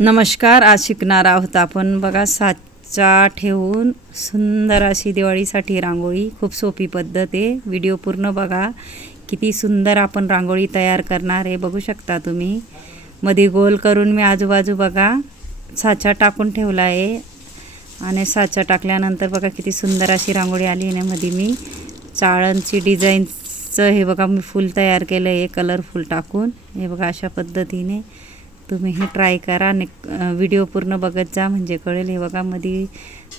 नमस्कार. आज शिकणार आहोत आपण बघा साचा ठेवून सुंदर अशी दिवाळीसाठी रांगोळी. खूप सोपी पद्धत आहे. व्हिडिओ पूर्ण बघा. किती सुंदर आपण रांगोळी तयार करणार आहे बघू शकता तुम्ही. मध्ये गोल करून मी आजूबाजू बघा साचा टाकून ठेवला आहे आणि साचा टाकल्यानंतर बघा किती सुंदर अशी रांगोळी आली आहे. मध्ये मी चाळणची डिझाईनचं हे बघा मी फूल तयार केलं आहे कलरफुल टाकून. हे बघा अशा पद्धतीने तुम्ही हे ट्राय करा आणि व्हिडिओ पूर्ण बघत जा म्हणजे कळेल. हे बघा मध्ये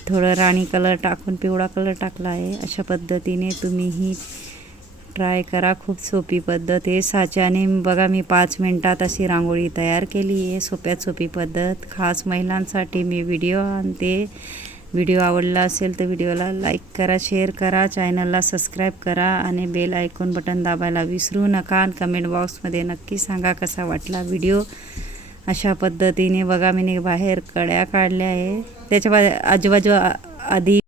थोडं राणी कलर टाकून पिवळा कलर टाकला आहे. अशा पद्धतीने तुम्हीही ट्राय करा. खूप सोपी पद्धत आहे. साच्याने बघा मी 5 मिनटात अशी रांगोळी तयार केली आहे. सोप्यात सोपी पद्धत खास महिलांसाठी मी व्हिडिओ आणते. व्हिडिओ आवडला असेल तर व्हिडिओला लाईक करा, शेअर करा, चॅनलला सबस्क्राईब करा आणि बेल आयकॉन बटन दाबायला विसरू नका. आणि कमेंट बॉक्समध्ये नक्की सांगा कसा वाटला व्हिडिओ. अशा पद्धतीने बघा मी बाहेर कड्या काढल्या आहे. त्याच्या आजूबाजू आधी